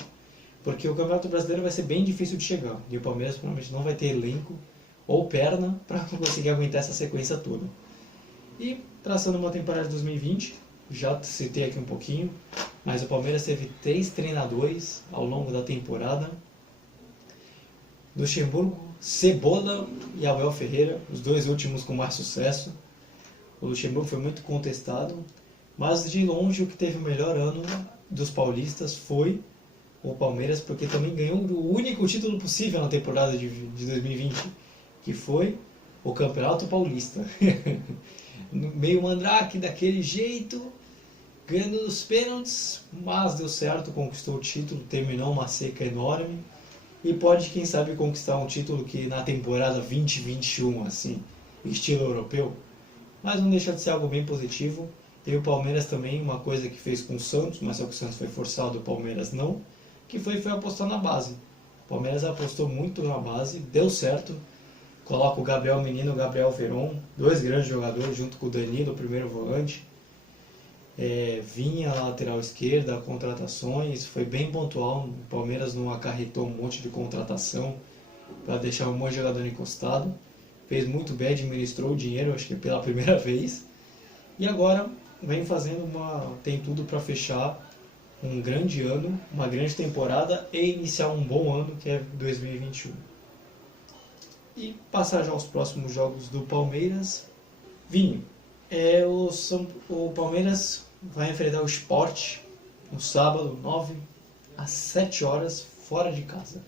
porque o Campeonato Brasileiro vai ser bem difícil de chegar e o Palmeiras provavelmente não vai ter elenco ou perna para conseguir aguentar essa sequência toda. E traçando uma temporada de 2020, já citei aqui um pouquinho, mas o Palmeiras teve 3 treinadores ao longo da temporada: Luxemburgo, Cebola e Abel Ferreira, os 2 últimos com mais sucesso. O Luxemburgo foi muito contestado, mas de longe o que teve o melhor ano dos paulistas foi o Palmeiras, porque também ganhou o único título possível na temporada de 2020, que foi o Campeonato Paulista. Meio mandrake daquele jeito, ganhando nos pênaltis, mas deu certo, conquistou o título, terminou uma seca enorme e pode, quem sabe, conquistar um título que na temporada 2021, assim, estilo europeu. Mas não deixa de ser algo bem positivo. E o Palmeiras também, uma coisa que fez com o Santos, mas só que o Santos foi forçado, o Palmeiras não, que foi apostar na base. O Palmeiras apostou muito na base, deu certo. Coloca o Gabriel Menino e o Gabriel Veron, 2 grandes jogadores, junto com o Danilo, o primeiro volante. Vinha a lateral esquerda, contratações, foi bem pontual. O Palmeiras não acarretou um monte de contratação para deixar um monte de jogador encostado. Fez muito bem, administrou o dinheiro, acho que pela primeira vez. E agora vem fazendo tem tudo para fechar um grande ano, uma grande temporada e iniciar um bom ano, que é 2021. E passar já aos próximos jogos do Palmeiras. Vinho, o Palmeiras vai enfrentar o Sport no sábado, 9 às 7 horas, fora de casa,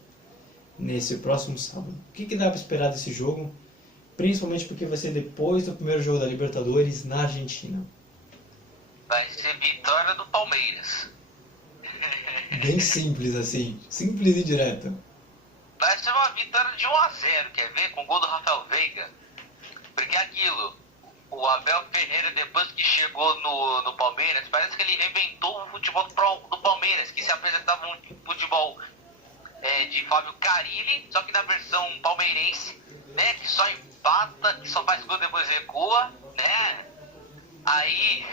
nesse próximo sábado. O que dá para esperar desse jogo? Principalmente porque vai ser depois do primeiro jogo da Libertadores na Argentina. Vai ser vitória do Palmeiras. Bem simples assim, simples e direto. Vai ser uma vitória de 1-0, quer ver? Com o gol do Rafael Veiga. Porque é aquilo, o Abel Ferreira, depois que chegou no Palmeiras, parece que ele reinventou o futebol do Palmeiras, que se apresentava um futebol de Fábio Carille, só que na versão palmeirense, né? Que só empata, que só faz gol e depois recua, né? Aí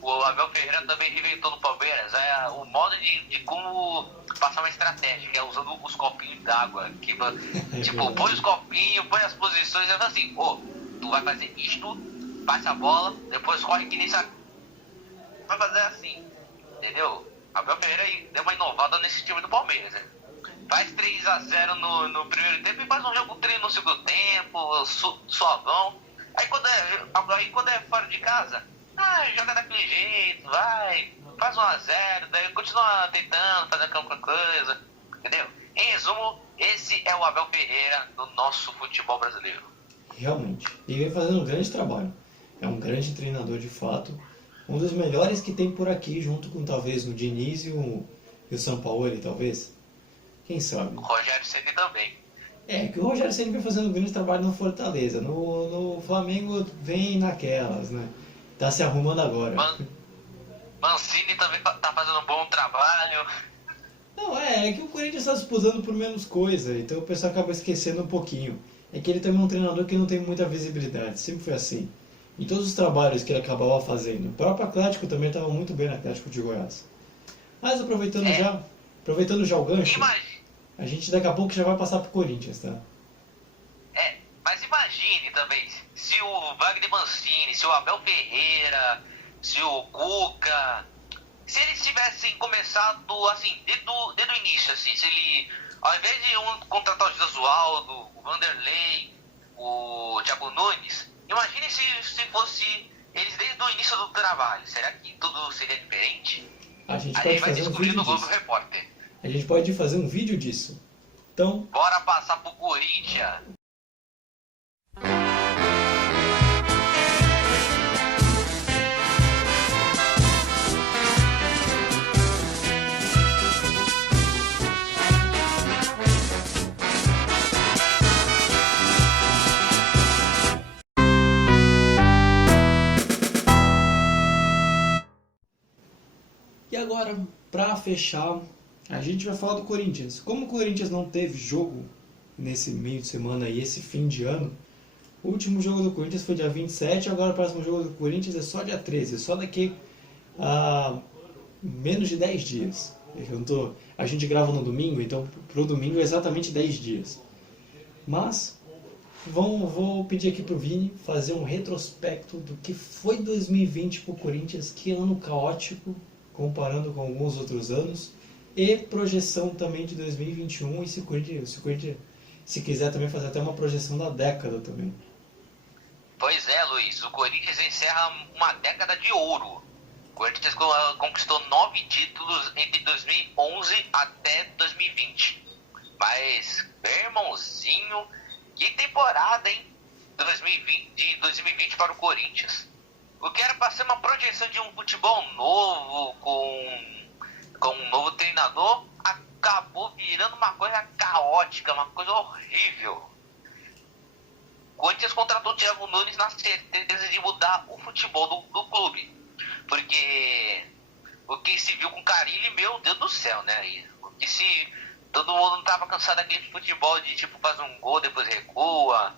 o Abel Ferreira também reinventou no Palmeiras o modo de como passar uma estratégia, que é usando os copinhos d'água, que tipo, põe os copinhos, põe as posições e fala assim, tu vai fazer isto, passa a bola, depois corre que nem sabe. Vai fazer assim, entendeu? Abel Ferreira aí deu uma inovada nesse time do Palmeiras, né? Faz 3-0 no primeiro tempo e faz um jogo treino no segundo tempo, suavão. Aí quando é fora de casa, joga daquele jeito, faz 1-0, daí continua tentando fazer alguma coisa, entendeu? Em resumo, esse é o Abel Ferreira do nosso futebol brasileiro. Realmente, ele vem fazendo um grande trabalho. É um grande treinador de fato, um dos melhores que tem por aqui, junto com talvez o Diniz e o Sampaoli, talvez. Quem sabe? O Rogério Ceni também. Que o Rogério Ceni vem fazendo um grande trabalho no Fortaleza. No Flamengo vem naquelas, né? Tá se arrumando agora. Mancini também tá fazendo um bom trabalho. Não, é que o Corinthians está disputando por menos coisa, então o pessoal acaba esquecendo um pouquinho. É que ele também é um treinador que não tem muita visibilidade, sempre foi assim. Em todos os trabalhos que ele acabava fazendo. O próprio Atlético também estava muito bem no Atlético de Goiás. Mas aproveitando já o gancho, a gente daqui a pouco já vai passar pro Corinthians, tá? Mas imagine também, se o Wagner Mancini, se o Abel Ferreira, se o Cuca, se eles tivessem começado assim, desde o início, assim, se ele, ao invés de contratar o Jesualdo, o Vanderlei, o Thiago Nunes, imagine se fosse eles desde o início do trabalho, será que tudo seria diferente? A gente vai descobrir no Globo Repórter. A gente pode fazer um vídeo disso. Então, bora passar pro Corinthians. e agora, para fechar A gente vai falar do Corinthians. Como o Corinthians não teve jogo nesse meio de semana e esse fim de ano, o último jogo do Corinthians foi dia 27, agora o próximo jogo do Corinthians é só dia 13, é só daqui a menos de 10 dias. A gente grava no domingo, então pro domingo é exatamente 10 dias. Mas vou pedir aqui pro Vini fazer um retrospecto do que foi 2020 pro Corinthians, que ano caótico, comparando com alguns outros anos, e projeção também de 2021, e se o Corinthians se quiser também fazer até uma projeção da década também. Pois é, Luiz, o Corinthians encerra uma década de ouro. O Corinthians conquistou 9 títulos entre 2011 até 2020. Mas, meu irmãozinho, que temporada, hein? De 2020 para o Corinthians. O que era para ser uma projeção de um futebol novo, com um novo treinador, acabou virando uma coisa caótica, uma coisa horrível. O Corinthians contratou o Thiago Nunes na certeza de mudar o futebol do clube. Porque o que se viu com o Carille, meu Deus do céu, né? E todo mundo tava cansado daquele futebol de tipo faz um gol, depois recua.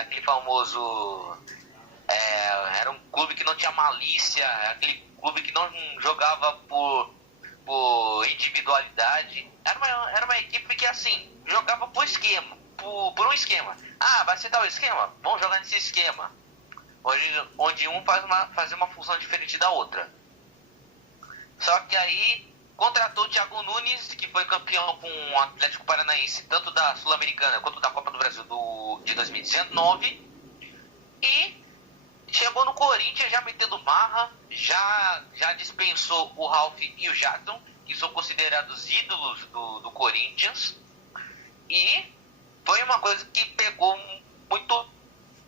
Aquele famoso... era um clube que não tinha malícia, aquele clube que não jogava por individualidade. Era uma equipe que assim, jogava por esquema, por um esquema. Vai ser tal esquema? Vamos jogar nesse esquema. Onde um fazia uma função diferente da outra. Só que aí contratou o Thiago Nunes, que foi campeão com o Atlético Paranaense, tanto da Sul-Americana quanto da Copa do Brasil de 2019. E chegou no Corinthians já metendo marra, já dispensou o Ralf e o Jadson, que são considerados ídolos do Corinthians. E foi uma coisa que pegou muito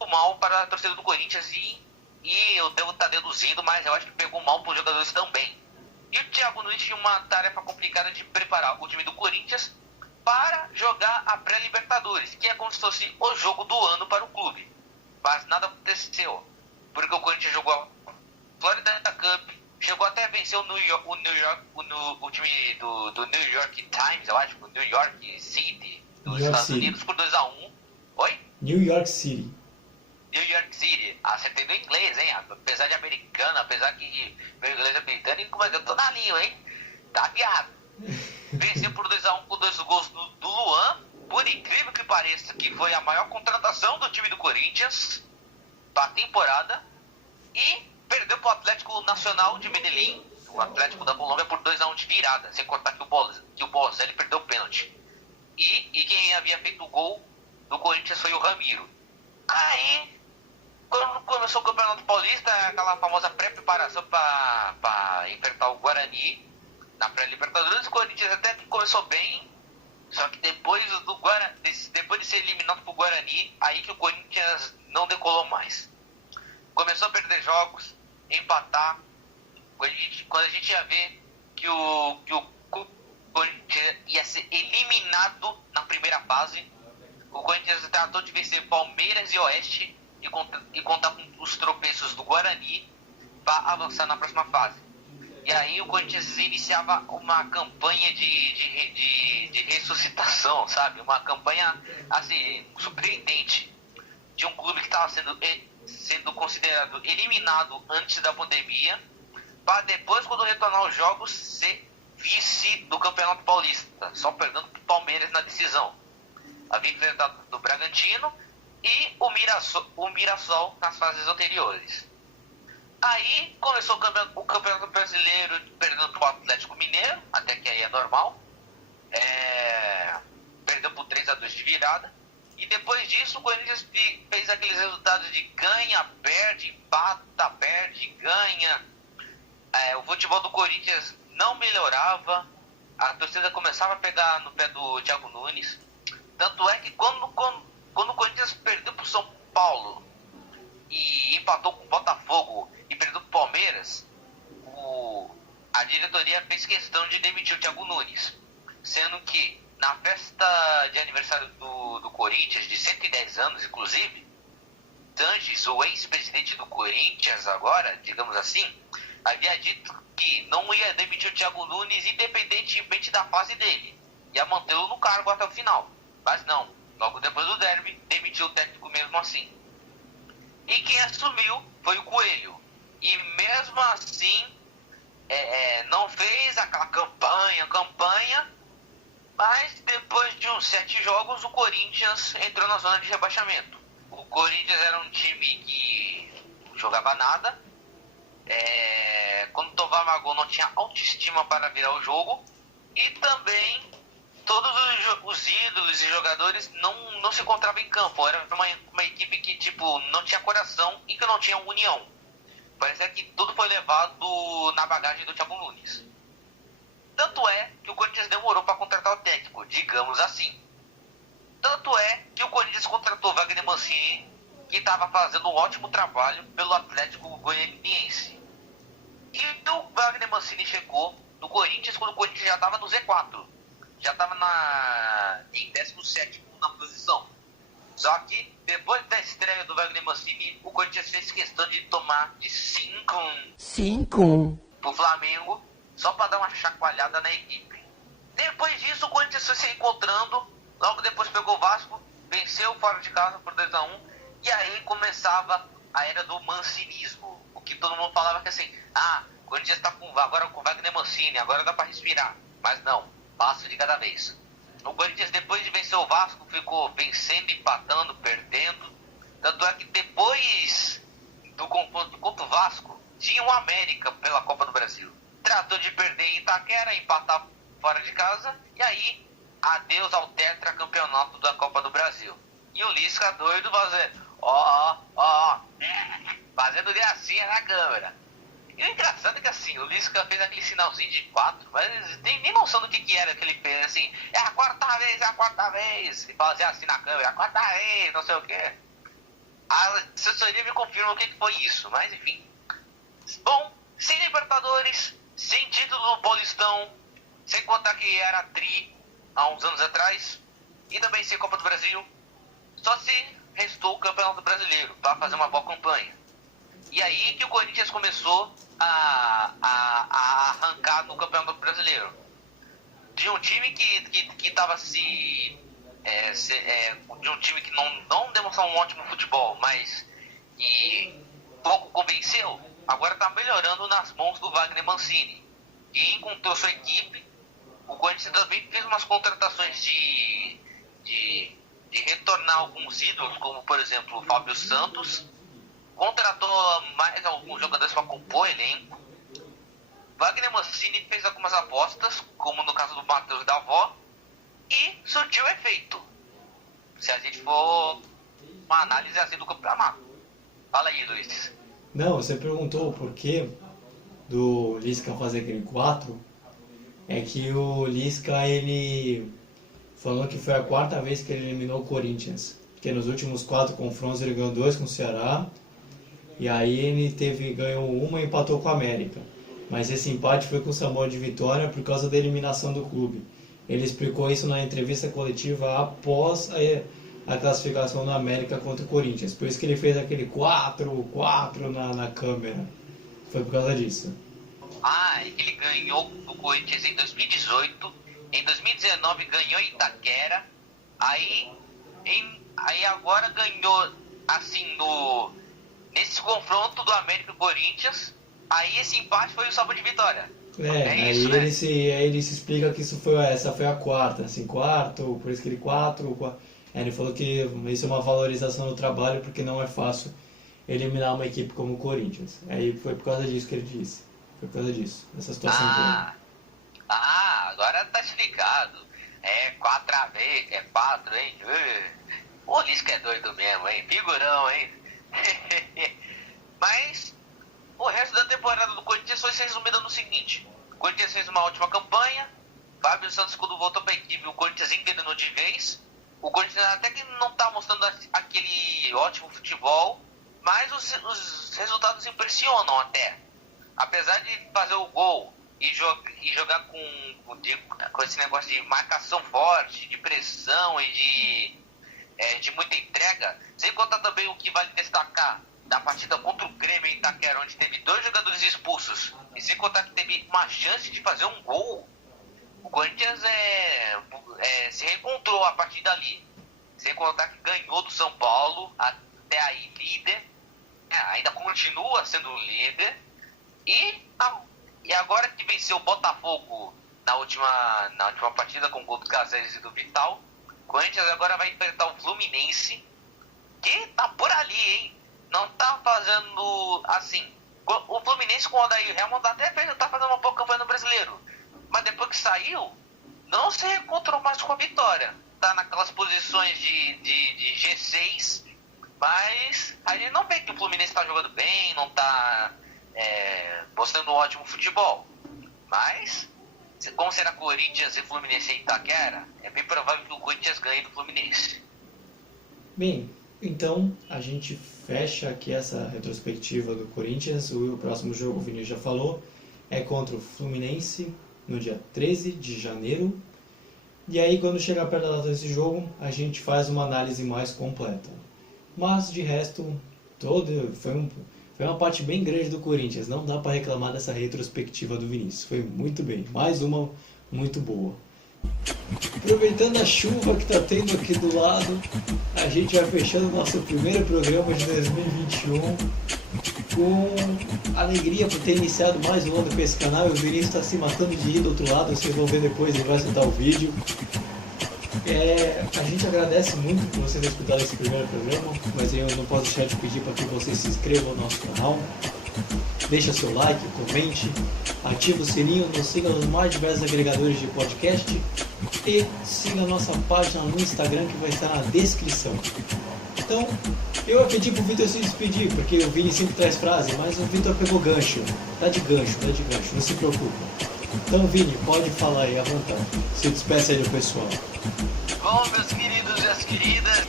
mal para a torcida do Corinthians e eu devo estar deduzindo, mas eu acho que pegou mal para os jogadores também. E o Thiago Nunes tinha uma tarefa complicada de preparar o time do Corinthians para jogar a pré-Libertadores, que é como se fosse o jogo do ano para o clube. Mas nada aconteceu, porque o Corinthians jogou a Florida Cup, chegou até a vencer o time do New York Times, eu acho, o New York City, dos Estados Unidos, por 2-1. Oi? New York City. New York City, acertei no inglês, hein? Apesar de americano, apesar que meu inglês é britânico, mas eu tô na língua, hein? Tá viado. Venceu por 2-1 com 2 gols do Luan, por incrível que pareça, que foi a maior contratação do time do Corinthians pra temporada, e perdeu pro Atlético Nacional de Medellín, o Atlético da Colômbia, por 2-1 de virada, sem contar que o Bozelli perdeu o pênalti. E quem havia feito o gol do Corinthians foi o Ramiro. Aí, quando começou o Campeonato Paulista, aquela famosa pré-preparação para enfrentar o Guarani na pré-Libertadores, o Corinthians até que começou bem, só que depois de ser eliminado pro Guarani, aí que o Corinthians não decolou mais. Começou a perder jogos, empatar, quando a gente ia ver que o Corinthians ia ser eliminado na primeira fase. O Corinthians tratou de vencer Palmeiras e Oeste e contar com os tropeços do Guarani para avançar na próxima fase. E aí o Corinthians iniciava uma campanha de ressuscitação, sabe? Uma campanha, assim, surpreendente de um clube que estava sendo considerado eliminado antes da pandemia, para depois, quando retornar aos jogos, ser vice do Campeonato Paulista, só perdendo para o Palmeiras na decisão. Havia enfrentado o Bragantino e o Mirassol nas fases anteriores. Aí começou o Campeonato Brasileiro perdendo para o Atlético Mineiro, até que aí é normal. Perdeu por 3-2 de virada. E depois disso o Corinthians fez aqueles resultados de ganha, perde, empata, perde, ganha. O futebol do Corinthians não melhorava. A torcida começava a pegar no pé do Thiago Nunes. Tanto é que quando o Corinthians perdeu para o São Paulo e empatou com o Botafogo e perdeu para o Palmeiras, a diretoria fez questão de demitir o Thiago Nunes. Sendo que na festa de aniversário do Corinthians, de 110 anos inclusive, Sanches, o ex-presidente do Corinthians agora, digamos assim, havia dito que não ia demitir o Thiago Nunes independentemente da fase dele. Ia mantê-lo no cargo até o final. Mas não, logo depois do derby, demitiu o técnico mesmo assim. E quem assumiu foi o Coelho. E mesmo assim, não fez aquela campanha, mas depois de uns 7 jogos, o Corinthians entrou na zona de rebaixamento. O Corinthians era um time que jogava nada. Quando tomava gol não tinha autoestima para virar o jogo. E também todos os ídolos e jogadores não se encontravam em campo. Era uma equipe que tipo, não tinha coração e que não tinha união. Parecia que tudo foi levado na bagagem do Thiago Nunes. Tanto é que o Corinthians demorou para contratar o técnico, digamos assim. Tanto é que o Corinthians contratou o Wagner Mancini, que estava fazendo um ótimo trabalho pelo Atlético Goianiense. E o Wagner Mancini chegou no Corinthians quando o Corinthians já estava no Z4. Já estava em 17º na posição. Só que depois da estreia do Wagner Mancini, o Corinthians fez questão de tomar de 5 pro Flamengo, só para dar uma chacoalhada na equipe. Depois disso, o Corinthians foi se encontrando, logo depois pegou o Vasco, venceu fora de casa por 2-1, e aí começava a era do mancinismo. O que todo mundo falava que assim, o Corinthians está agora com o Wagner Mancini, agora dá para respirar. Mas não, passo de cada vez. O Corinthians, depois de vencer o Vasco, ficou vencendo, empatando, perdendo. Tanto é que depois do confronto contra o Vasco, tinha o América pela Copa do Brasil. Tratou de perder em Itaquera, empatar fora de casa, e aí, adeus ao tetracampeonato da Copa do Brasil. E o Lisca doido fazendo gracinha na câmera. E o engraçado é que assim, o Lisca fez aquele sinalzinho de 4, mas nem noção do que era que ele fez, assim, é a quarta vez, e fazia assim na câmera, a quarta vez, não sei o quê. A assessoria me confirma o que foi isso, mas enfim. Bom, sem Libertadores, sem título no Paulistão, sem contar que era tri há uns anos atrás, e também sem Copa do Brasil, só se restou o Campeonato Brasileiro para fazer uma boa campanha. E aí que o Corinthians começou a arrancar no Campeonato Brasileiro. De um time que estava de um time que não demonstrou um ótimo futebol, mas que pouco convenceu, agora está melhorando nas mãos do Wagner Mancini. E encontrou sua equipe. O Corinthians também fez umas contratações de retornar alguns ídolos, como por exemplo o Fábio Santos. Contratou mais alguns jogadores para compor elenco. Wagner Mancini fez algumas apostas, como no caso do Matheus Davó, e surtiu efeito. Se a gente for uma análise assim do campeonato. Fala aí, Luiz. Não, você perguntou o porquê do Lisca fazer aquele 4. É que o Lisca, ele falou que foi a 4ª vez que ele eliminou o Corinthians. Porque nos últimos 4 confrontos ele ganhou 2 com o Ceará. E aí ele ganhou 1 e empatou com o América. Mas esse empate foi com o sabor de vitória por causa da eliminação do clube. Ele explicou isso na entrevista coletiva após a classificação do América contra o Corinthians. Por isso que ele fez aquele 4 na câmera. Foi por causa disso. Ele ganhou do Corinthians em 2018. Em 2019 ganhou em Itaquera. Aí agora ganhou assim nesse confronto do América e Corinthians. Aí esse empate foi o sabor de vitória. Aí isso, né? ele se explica que essa foi a 4ª, assim, por isso que ele 4. Ele falou que isso é uma valorização do trabalho, porque não é fácil eliminar uma equipe como o Corinthians. Aí foi por causa disso que ele disse. Foi por causa disso, dessa situação toda. Agora tá explicado. É 4 vezes, é 4, hein? O Lisca é doido mesmo, hein? Figurão, hein? Mas o resto da temporada do Corinthians foi resumida no seguinte: o Corinthians fez uma ótima campanha. Fábio Santos, quando voltou para a equipe, o Corinthians engrenou de vez. O Corinthians até que não está mostrando aquele ótimo futebol, mas os resultados impressionam até. Apesar de fazer o gol e jogar com esse negócio de marcação forte, de pressão e de muita entrega, sem contar também o que vale destacar, da partida contra o Grêmio em Itaquera, onde teve 2 jogadores expulsos, e sem contar que teve uma chance de fazer um gol, o Corinthians se reencontrou a partir dali. Sem contar que ganhou do São Paulo, até aí líder, ainda continua sendo líder, e agora que venceu o Botafogo na última partida com o gol do Caseres e do Vital, o Corinthians agora vai enfrentar o Fluminense, que tá por ali, hein? Não tá fazendo assim. O Fluminense com o Odair Helmond até tá fazendo uma boa campanha no Brasileiro, mas depois que saiu, não se reencontrou mais com a vitória. Tá naquelas posições de G6, mas a gente não vê que o Fluminense tá jogando bem, não tá mostrando um ótimo futebol. Mas, como será Corinthians e Fluminense em Itaquera, é bem provável que o Corinthians ganhe do Fluminense. Bem, então a gente fecha aqui essa retrospectiva do Corinthians. O próximo jogo, o Vinícius já falou, é contra o Fluminense no dia 13 de janeiro. E aí, quando chegar perto da data desse jogo, a gente faz uma análise mais completa. Mas, de resto, foi uma parte bem grande do Corinthians. Não dá para reclamar dessa retrospectiva do Vinícius. Foi muito bem. Mais uma muito boa. Aproveitando a chuva que está tendo aqui do lado, a gente vai fechando o nosso primeiro programa de 2021 com alegria por ter iniciado mais um ano com esse canal. O Vinícius está se matando de rir do outro lado, vocês vão ver depois, ele vai soltar o vídeo. A gente agradece muito por vocês terem escutado esse primeiro programa, mas eu não posso deixar de pedir para que vocês se inscrevam no nosso canal, deixa seu like, comente, ativa o sininho, nos siga nos mais diversos agregadores de podcast e siga a nossa página no Instagram que vai estar na descrição. Então, eu ia pedir pro Vitor se despedir, porque o Vini sempre traz frase, mas o Vitor pegou gancho. Tá de gancho, não se preocupa. Então, Vini, pode falar aí à vontade. Se despeça aí do pessoal. Bom, meus queridos e as queridas,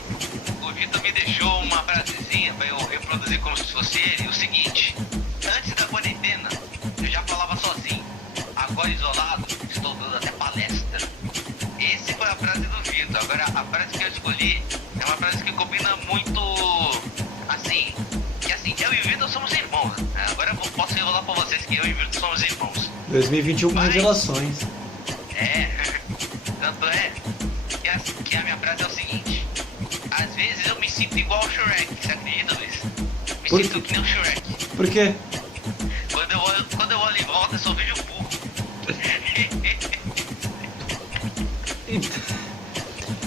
o Vitor me deixou uma frasezinha para eu reproduzir como se fosse ele. O seguinte: antes da quarentena, eu já falava sozinho. Agora isolado, estou dando até palestra. Essa foi a frase do Vitor. Agora, a frase que eu escolhi é uma frase que combina muito, assim, eu e o Vitor somos irmãos. Agora eu posso revelar pra vocês que eu e o Vitor somos irmãos. 2021 com revelações. Tanto é que a minha frase é o seguinte: às vezes eu me sinto igual ao Shrek, você acredita, Luiz? Sinto que nem o Shrek. Por quê? Quando eu olho em volta, eu só vejo o burro.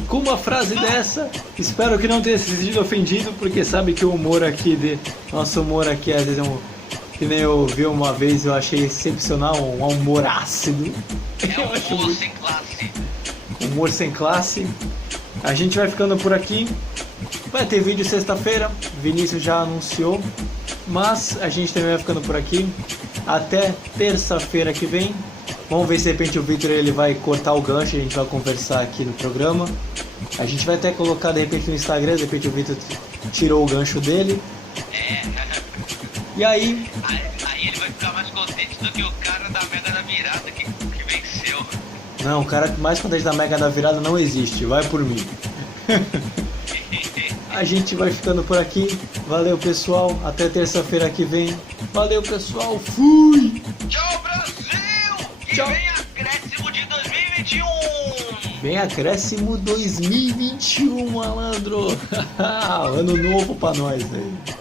Com uma frase dessa, espero que não tenha se sentido ofendido, porque sabe que o humor aqui, nosso humor aqui às vezes que nem eu vi uma vez, eu achei excepcional, um humor ácido. É um humor sem classe. Humor sem classe. A gente vai ficando por aqui. Vai ter vídeo sexta-feira, Vinícius já anunciou, mas a gente também vai ficando por aqui. Até terça-feira que vem. Vamos ver se de repente o Victor ele vai cortar o gancho, a gente vai conversar aqui no programa. A gente vai até colocar de repente no Instagram, de repente o Victor tirou o gancho dele. E aí ele vai ficar mais contente do que o cara da Mega da Virada que venceu. Não, o cara mais contente da Mega da Virada não existe, vai por mim. A gente vai ficando por aqui. Valeu, pessoal, até terça-feira que vem. Valeu, pessoal, fui! Tchau, Brasil! Tchau. E vem acréscimo de 2021! Vem acréscimo 2021, malandro! Ano novo pra nós aí.